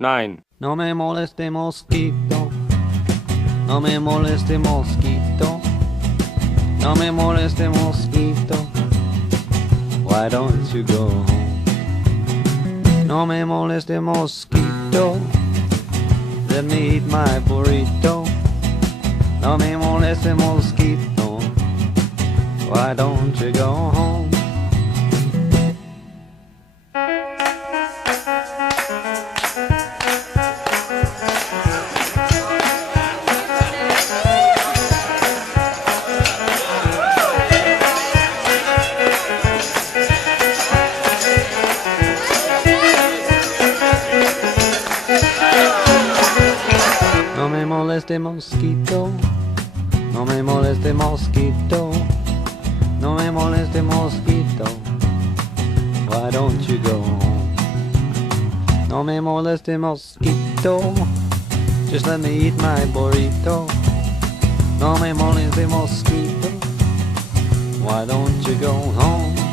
9. No me moleste mosquito, no me moleste mosquito, no me moleste mosquito, why don't you go home? No me moleste mosquito, let me eat my burrito. No me moleste mosquito, why don't you go home? No me moleste mosquito, no me moleste mosquito, no me moleste mosquito, why don't you go home? No me moleste mosquito, just let me eat my burrito. No me moleste mosquito, why don't you go home?